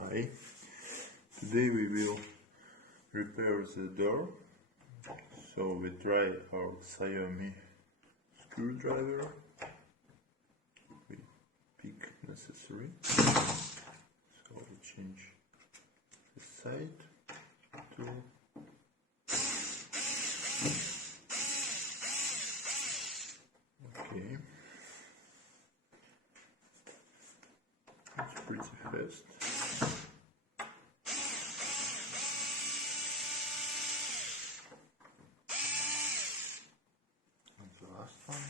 Hi, today we will repair the door. So we try our Xiaomi screwdriver. We pick necessary. So we change the side to okay. It's pretty fast. And the last one.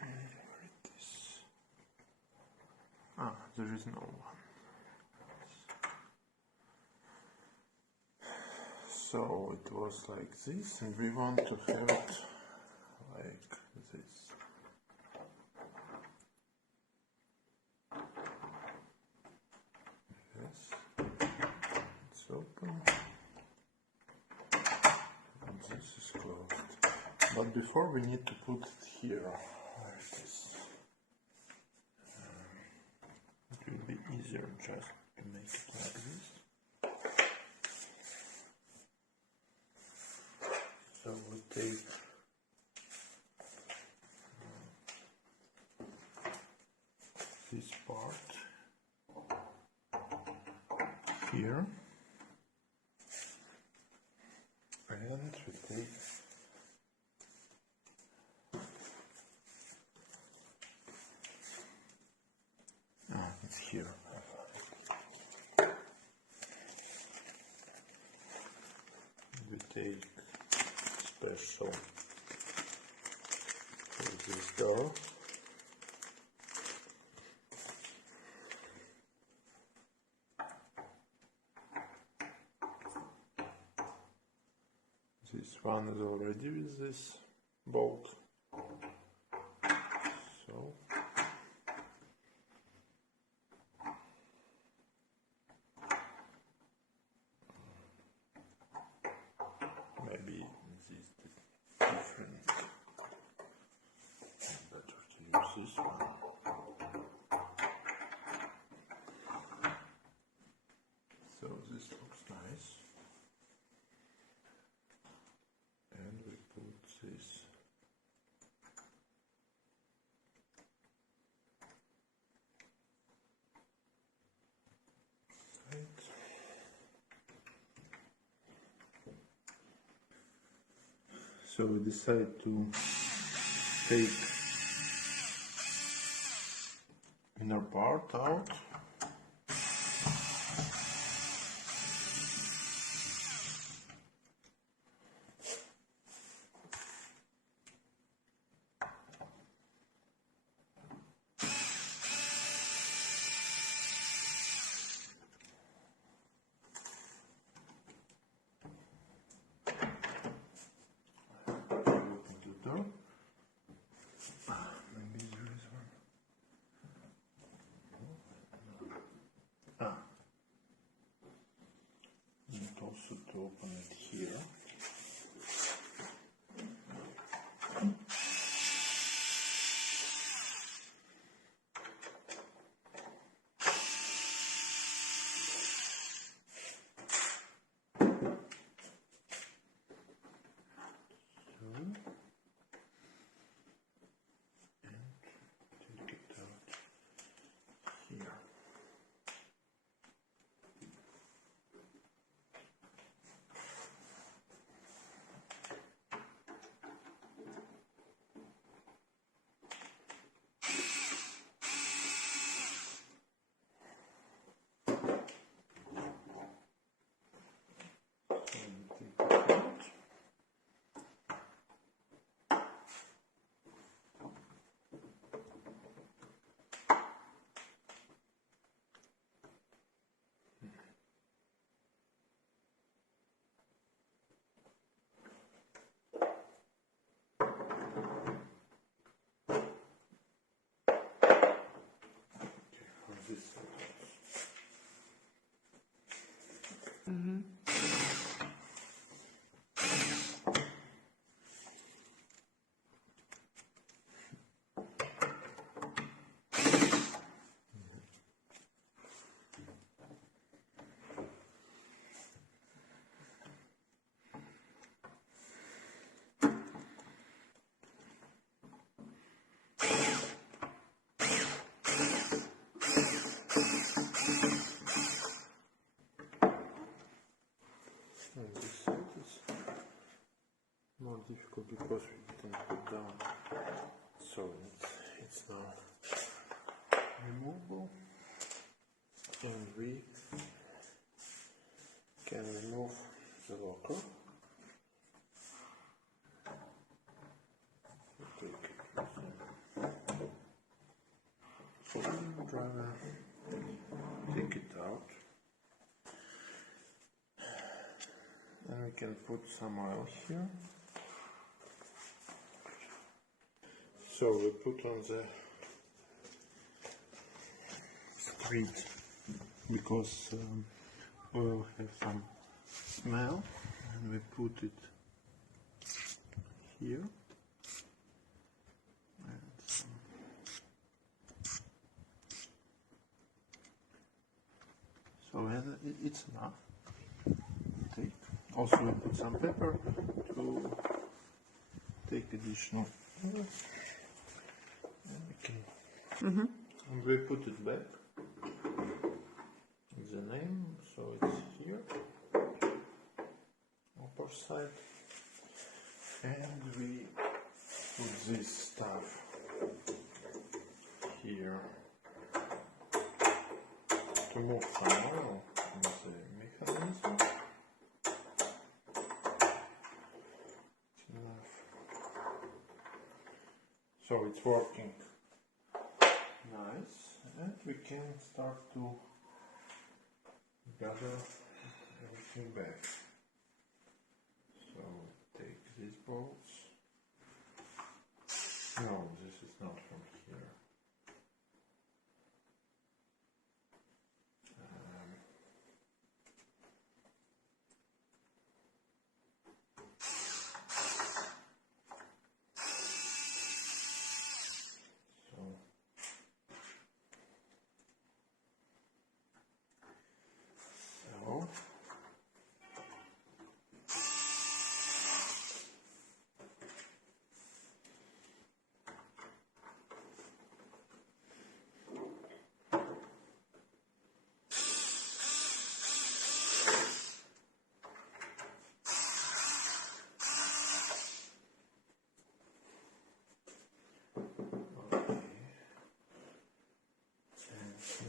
And where it is? There is no one. So it was like this, and we want to have it like this. Yes, it's open, and this is closed. But before we need to put it here, where it is. It will be easier just to make it like this. So we take this part here, and we take it's here. We take special for this door. This one is already with this bolt. So maybe this is different. Better to use this one. So this looks nice. And we put this side. So we decide to take inner part out. Open the door. Maybe there is one. No, we can remove the locker. Take screwdriver, take it out, and we can put some oil here. So we put on the street because oil has some smell, and we put it here. So it's enough. Take. Also we put some pepper to take additional. And we can. And we put it back. The name, so it's here. Upper side. And we put this stuff here. To move some oil in the mechanism. It's enough. So it's working nice, and we can start to gather everything back. So take these bolts. No, this is not from here.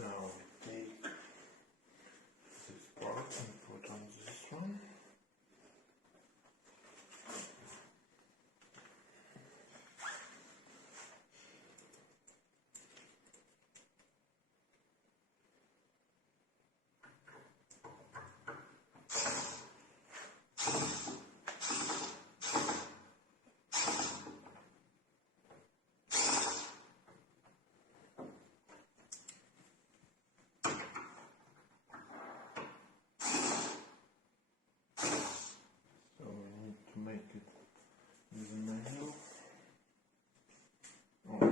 Now take this part and put on this one. Make it with a nail. Oh,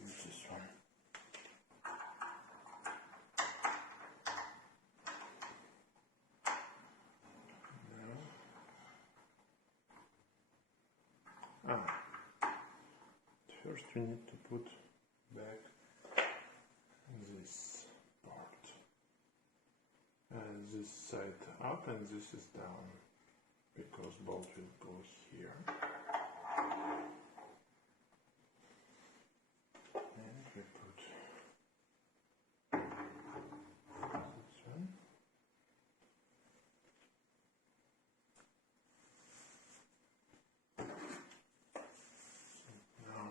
use this one. First we need to put back this part. And this side up and this is down, because bolt will go here. And we put this one. Now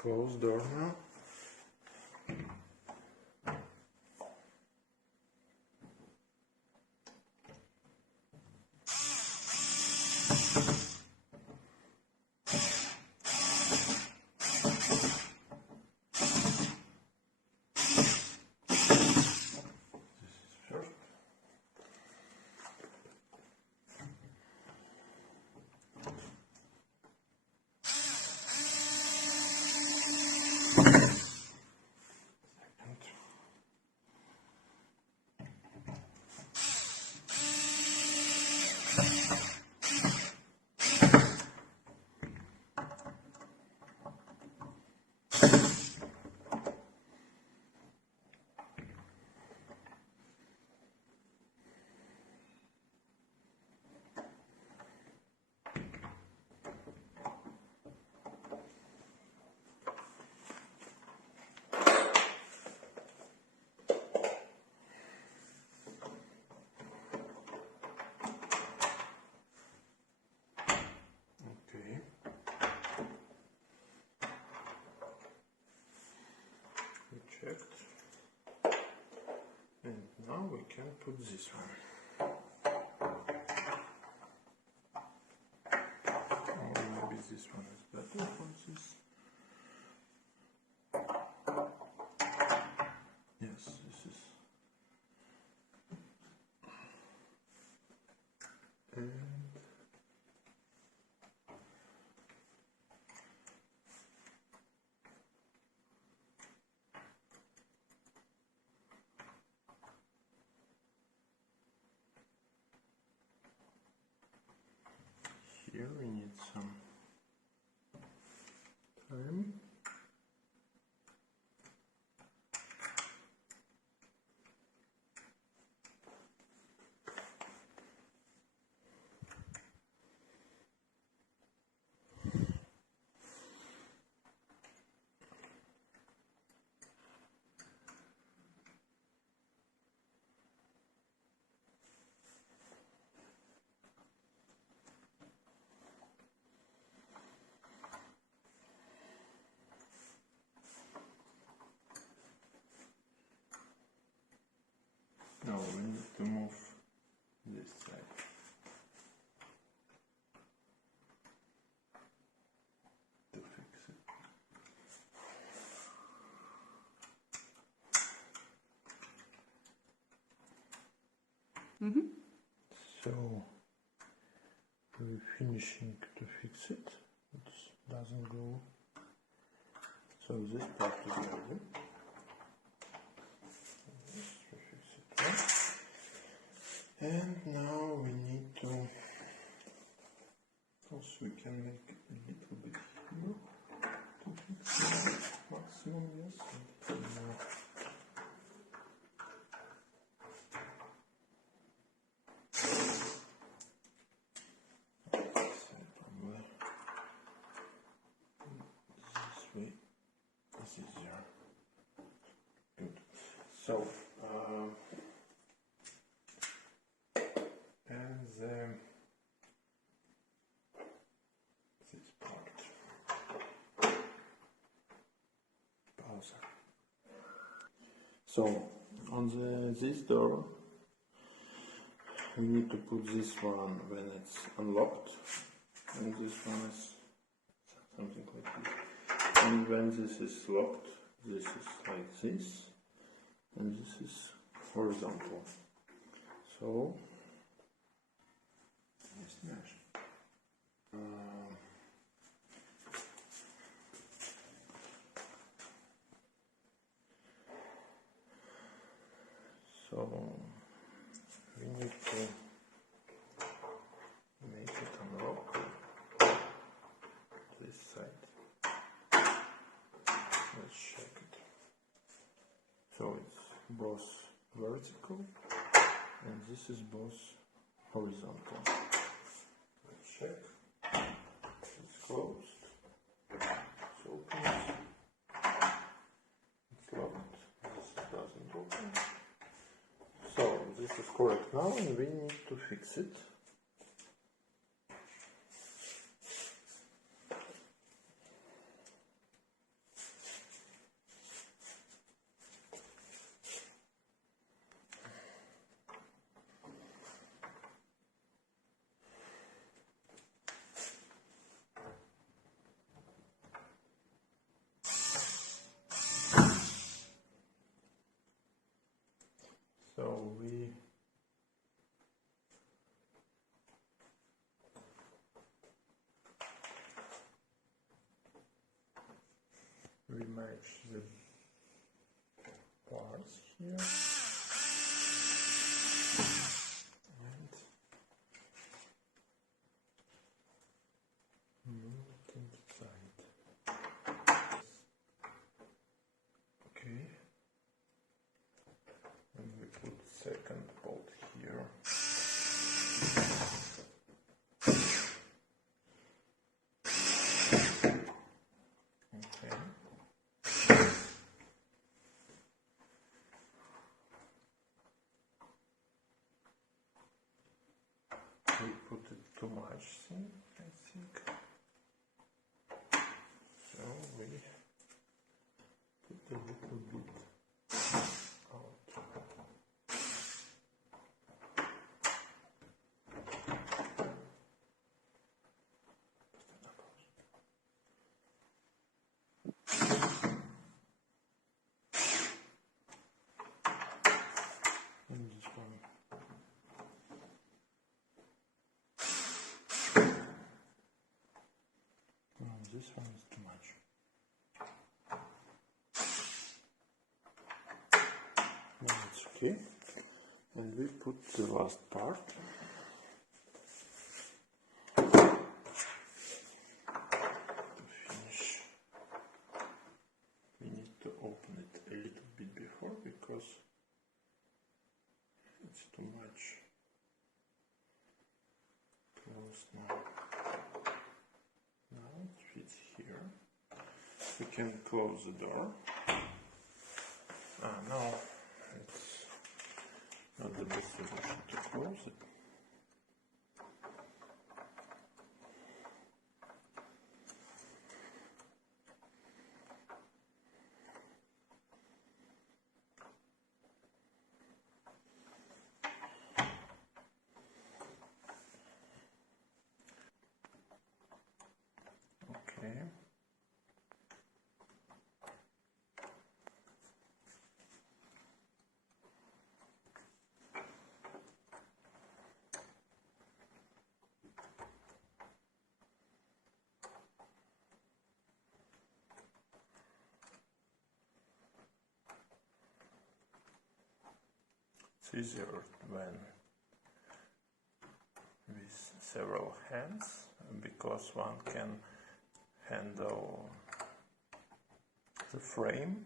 close door now. Checked, and now we can put this one. Or maybe this one is better for this. Yes, this is. And here we need some time. Now we need to move this side. To fix it. So we're finishing to fix it. It doesn't go. So this part is ready. And now we need to, also we can make it a little bit here to fix the maximum, yes. This way is easier. Good. So, this part. Pause. So on this door we need to put this one when it's unlocked, and this one is something like this. And when this is locked, this is like this, and this is horizontal. So smash. So we need to make it unlock this side. Let's check it. So it's both vertical and this is both horizontal. Let's check. It's closed. It's open. It's locked. This doesn't open. So this is correct now, and we need to fix it. we match the parts here. And move it inside. Okay. And we put second bolt here. Okay. We put it too much, I think. So we put a little bit out. And this one. No, this one is too much. Now it's okay. And we put the last part. To finish, we need to open it a little bit before because it's too much close now. Now it fits here. We can close the door. No, it's not the best solution to close it. Okay. It's easier when with several hands because one can handle the frame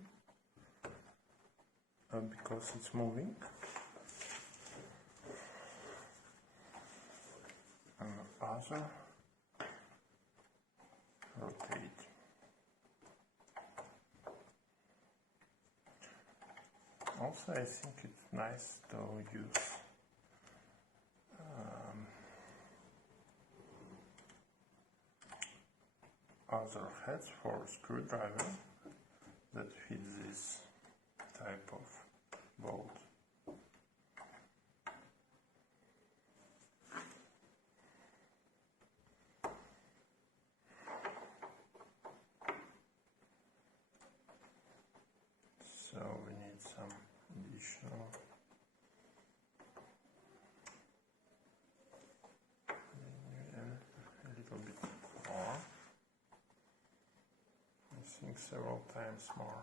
because it's moving. And the other rotate. Also, I think it's nice to use other heads for screwdriver that fit this type of bolt. So we need some additional a little bit more. I think several times more.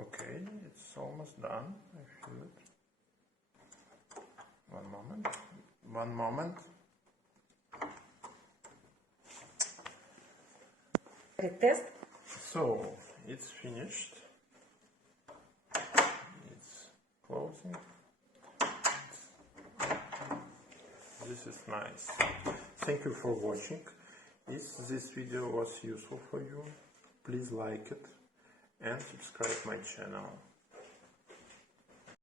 Okay, it's almost done. I feel it. One moment. One moment. Test. So it's finished. It's closing. This is nice. Thank you for watching. If this video was useful for you, please like it and subscribe my channel.